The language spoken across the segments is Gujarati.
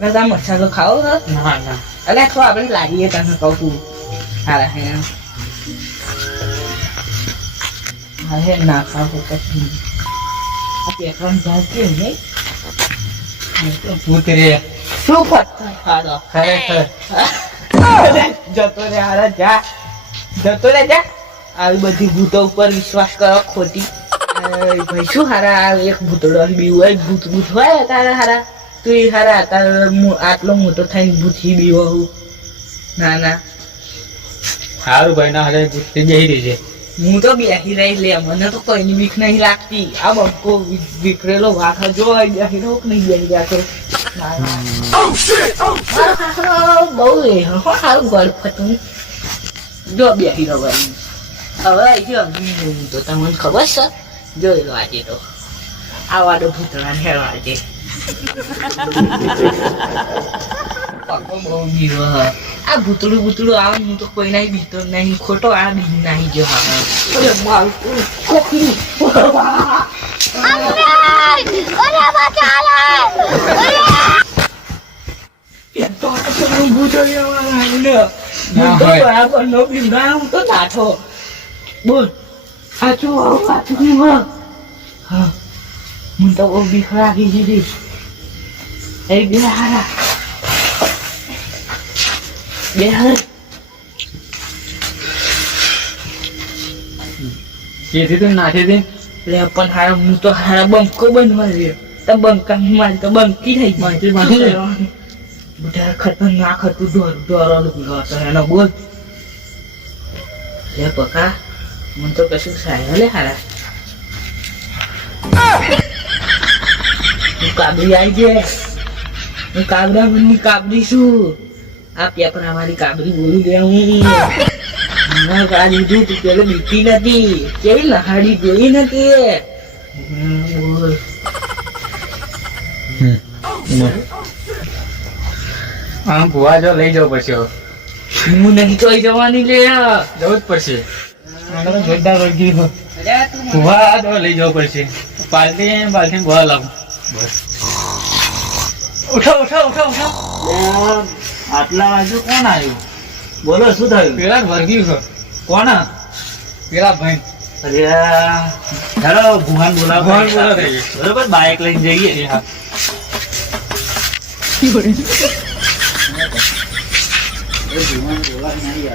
બધા મસાલો ખાવો છો? ના ના અલે તો આપણે લાવીએ તને કહું છું. હારા હે હે ના ખાવું પછી આ પેટ્રોલ જાત કે નહીં ઉતરે શું પત્તા ખાધો ખરેખર જતો રે હારા જા જતો રે જા આવી બધી ભૂતો ઉપર વિશ્વાસ કરો ખોટી ભાઈ શું હારા એક ભૂતડો બી હોય ભૂત હોય તારા હારા તું એ હારા તારા આટલો મોટો થઈને ભૂથી બીવો હું ના ના સારું ભાઈ ના હાલે બુદ્ધિ બેહી રહી છે હું તો બેસી રહી લે મને તો કોઈની બીક નહીં લાગતી આ બંકો વિખરેલો વાઘ જો બેસી રહો નહીં બેસી જતો બહુ એ સારું ગળ ફતું જો બેસી રહો ભાઈ હવે આવી તો તમને ખબર છે જોઈ લો આજે તો આવા તો ભૂતળા ને હેરવા આજે બહુ બીવો આ ભૂતળું આવે હું તો કોઈ નહીં બીતો નહીં ખોટો આ બી નહીં જો મારું છોકરી બોલ સાચું હા હું તો બહુ બીક લાગી દીધી એ બે હારા બે હાર કેથી તું નાખી દે લે પણ હારા હું તો હારા બંકો બનવા રહ્યો તો બંકા મારી તો બંકી થઈ બાકી બાકી બધા ખતરનાક હતું ડોરો એનો બોલ લે પકા મને તો કશું સાહેબ લે હારા તું કાબરી આવી જાય હું કાબરા મનની કાબરી છું આ પેપરા મારી કાબરી બોલી દે હું આ લીધું તું પેલો બીતી નથી કેવી લહાડી જોઈ નથી બોલ આમ ભુવા જો લઈ જવું પડશે હું નહીં ચોઈ જવાની લે જવું જ પડશે જોરદાર વળગી ભુવા તો લઈ જવું પડશે પાલટી ભુવા લાવું બસ ઉઠો આટલા વાગે કોણ આવ્યું બોલો શું થયું પેલા વર્ગી છે કોણ પેલા ભાઈ અરે ચાલો ભુવાન બોલાવો બરોબર બાઇક લઈને જઈએ હા ભુવાન બોલાવી નહીં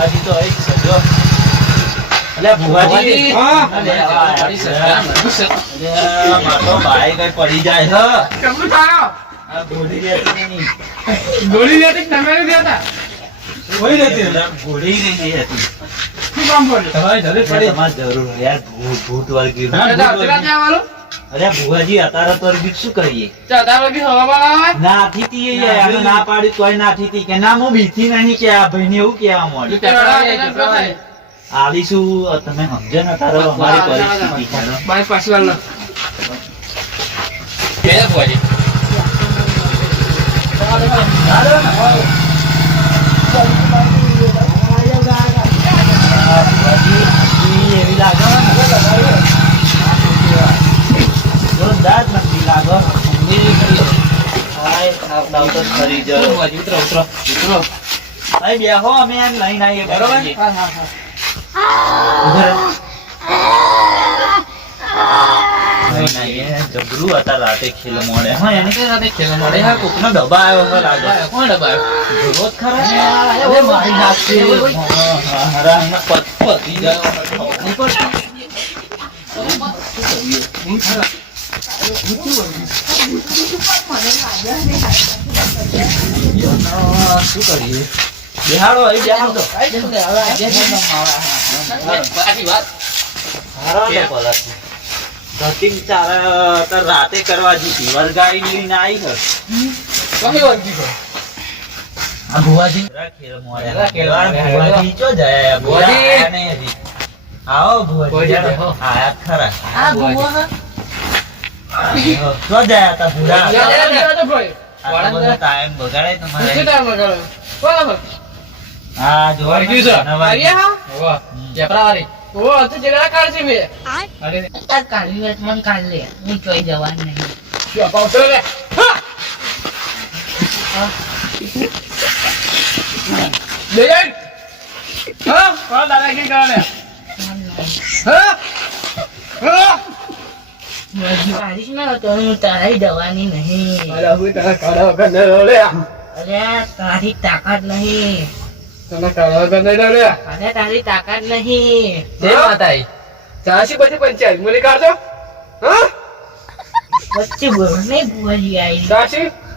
હજી તો એક સજો અલ્યા ભુવાજી મારો બાઈક પડી જાય છે કેમનું તારો આ ગોળી રહેતી નહીં ગોળી લેતી તમે નથી દેતા કોઈ નથી ગોળી નહીં હતી શું કામ પડ્યું તમારી જરૂર પડી તમારે જરૂર યાર ભૂત વર્ગી વાળું અરે ભુવાજી અત્યારે તો વર્ગી શું કરીએ ચાતા લગી હવામાં આવે નાથી તી યાર ના પાડી તોય નાથી તી કે ના હું બીથી નહીં કે આ ભાઈને એવું કહેવા મળ્યું આલીશું તમે સમજો ને તારો અમારી પરિસ્થિતિ છે બાઈ પાછી વાળ કે બોલી એવી લાગે જોરદાર નથી લાગો ફરી જાઓ ઉતરો ભાઈ બેહો અમે લઈને આવીએ બરોબર જબરું હતા રાતે ખેલ મોડે હા એને કે રાતે ખેલ મોડે હા કોકનો ડબ્બા આવ્યો છે લાગે કોણ ડબ્બા જોત ખરા હવે મારી નાખશે હરા એને પતી જાય શું કરીએ બિહાડો અહીં બિહાડો રાતે કરવા જીતી વરગાડી લઈને આવી છે આ ભુવાજી ભુવાજી ચો જાય ભુવાજી નહીં હજી આવો ભુવાજી આયા ખરા ચો જાય હતા ભુરા ટાઈમ બગાડે તમારે હા જોવા પેપરા વાળી ઓ તો જગડા કાઢ છે મે અરે તાર કાઢી લે મને કાઢ લે હું ચોઈ જવાનું નહીં શું પાવતો રે હા દેજે હા કોણ દાદાગીરી કરે ને હા હા કાઢીશ ને તો હું તારી જવાની નહીં અરે હું તને કાઢા વગર નહીં રહું લે અરે તારી તાકાત નહીં તને કાઢા વગર નહીં રહું લે અરે તારી તાકાત નહીં જય માતાજી 84 પછી પંચાયત મને કાઢજો હા વચ્ચે બોલ નહીં ભુવાજી આવી 84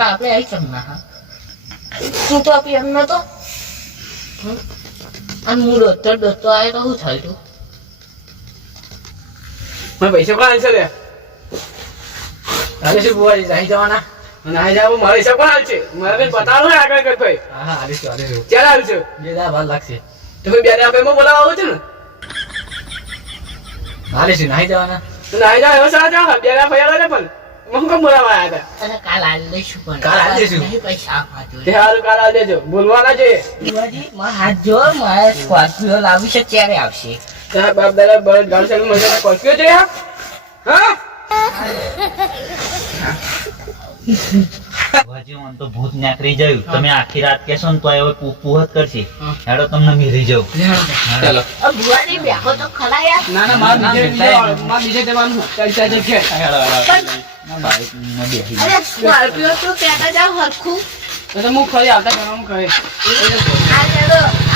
આપણે આવી ચમના હા તું તો આપી એમ નતો અને હું દોસ્તો આવે તો શું થાય તું મને પૈસા કોણ આલશે લે અરે શું બુવાજી જાય જવાના ના જાવ મારે હિસાબ કોણ આલશે મારે બેન બતાવો ને આગળ કર ભાઈ હા આલીશું આલીશું ચાલ આલશે બે દા વાર લાગશે તો ભાઈ બેને આપણે મો બોલાવા આવો છો ને આલીશું નાહી જવાના તો ના જાવ એવો સારા જાવ બેને ફયા લે પણ મને કોણ બોલાવા આયા હતા અને કાલ આવી લઈશું પણ કાલ આલી દઈશું. નહીં પૈસા આપવા તે જોઈએ હારું કાલ આલ દેજો બોલવાના જોઈએ ભુવાજી મારા હાથ જો મારે સ્કોર્પિયો લાવી છે ત્યારે આવશે તારા બાપ દાદા બળદ ગાડી ચાલુ મને કોસ્ક્યો છે હા ભુવાજી, આમ તો ભૂત નાકરી જયું તમે આખી રાત કેશો ને તો હવે પૂહત કરશે હેડો તમને મેરી જાઉં ચાલો ભુવાજી બેહો તો ખરા યાર ના ના માર બીજે જવાનું ચાલ ચાલ ચાલ ખેર અરે સ્કોર્પિયો તો પેટા જાવ હરખું તો હું ખરી આવતા જવાનું કહે આ ચાલો